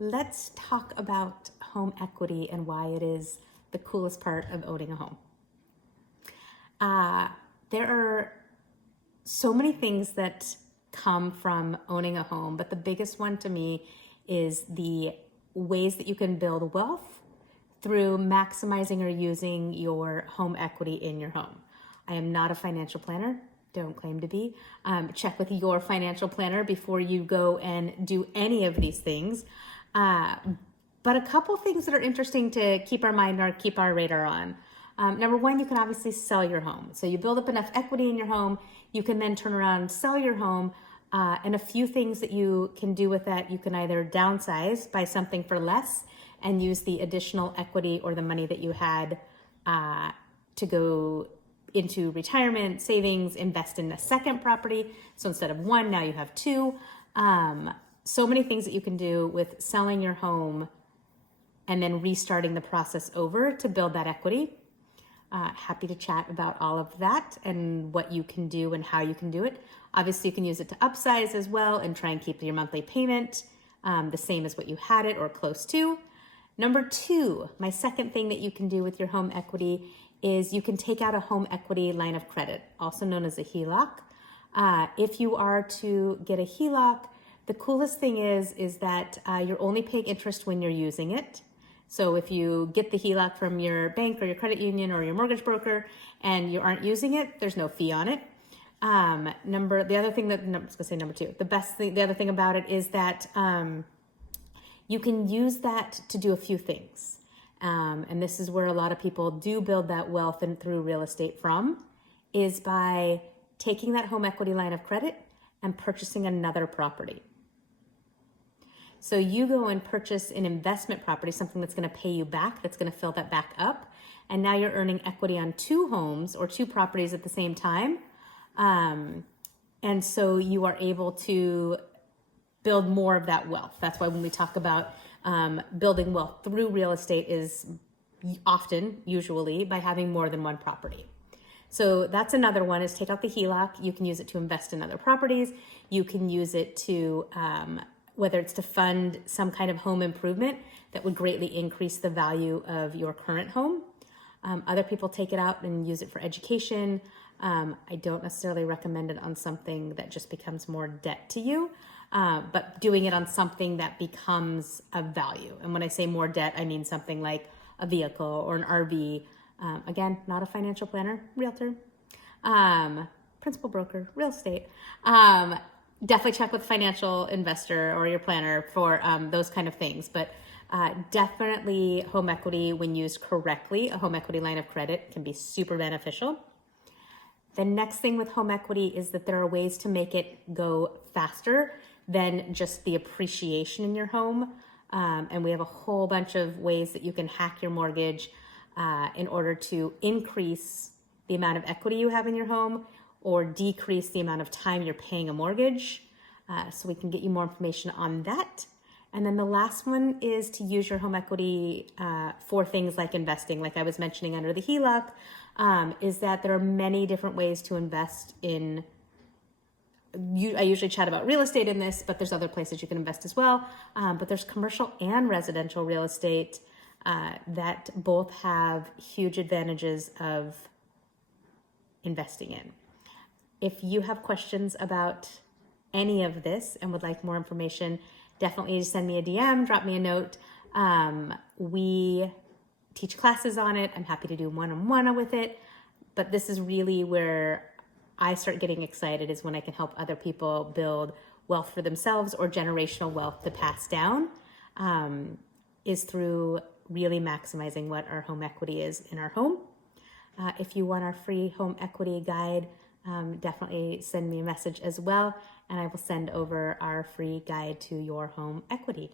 let's talk about home equity and why it is the coolest part of owning a home. There are so many things that come from owning a home, but the biggest one to me is the ways that you can build wealth through maximizing or using your home equity in your home. I am not a financial planner, don't claim to be. Check with your financial planner before you go and do any of these things. But a couple things that are interesting to keep our mind or keep our radar on. Number one, you can obviously sell your home. So you build up enough equity in your home, you can then turn around and sell your home. And a few things that you can do with that, you can either downsize, buy something for less, and use the additional equity or the money that you had to go into retirement, savings, invest in a second property. So instead of one, now you have two. So many things that you can do with selling your home and then restarting the process over to build that equity. Happy to chat about all of that and what you can do and how you can do it. Obviously, you can use it to upsize as well and try and keep your monthly payment the same as what you had it or close to. Number two, my second thing that you can do with your home equity is you can take out a home equity line of credit, also known as a HELOC. If you are to get a HELOC, the coolest thing is that you're only paying interest when you're using it. So if you get the HELOC from your bank or your credit union or your mortgage broker and you aren't using it, there's no fee on it. The other thing that, no, I was gonna say number two, the other thing about it is that you can use that to do a few things. And this is where a lot of people do build that wealth and through real estate from, is by taking that home equity line of credit and purchasing another property. So you go and purchase an investment property, something that's going to pay you back, that's going to fill that back up. And now you're earning equity on two homes or two properties at the same time. And so you are able to build more of that wealth. That's why when we talk about building wealth through real estate is usually by having more than one property. So that's another one, is take out the HELOC. You can use it to invest in other properties. You can use it to whether it's to fund some kind of home improvement that would greatly increase the value of your current home. Other people take it out and use it for education. I don't necessarily recommend it on something that just becomes more debt to you, but doing it on something that becomes of value. And when I say more debt, I mean something like a vehicle or an RV. Again, not a financial planner, realtor, principal broker, real estate. Definitely check with financial investor or your planner for those kind of things. But definitely home equity, when used correctly, a home equity line of credit can be super beneficial. The next thing with home equity is that there are ways to make it go faster than just the appreciation in your home. And we have a whole bunch of ways that you can hack your mortgage in order to increase the amount of equity you have in your home or decrease the amount of time you're paying a mortgage. So we can get you more information on that. And then the last one is to use your home equity for things like investing. Like I was mentioning under the HELOC, is that there are many different ways to invest in. I usually chat about real estate in this, but there's other places you can invest as well. But there's commercial and residential real estate that both have huge advantages of investing in. If you have questions about any of this and would like more information, definitely send me a DM, drop me a note. We teach classes on it. I'm happy to do one-on-one with it. But this is really where I start getting excited, is when I can help other people build wealth for themselves or generational wealth to pass down, is through really maximizing what our home equity is in our home. If you want our free home equity guide, definitely send me a message as well, and I will send over our free guide to your home equity.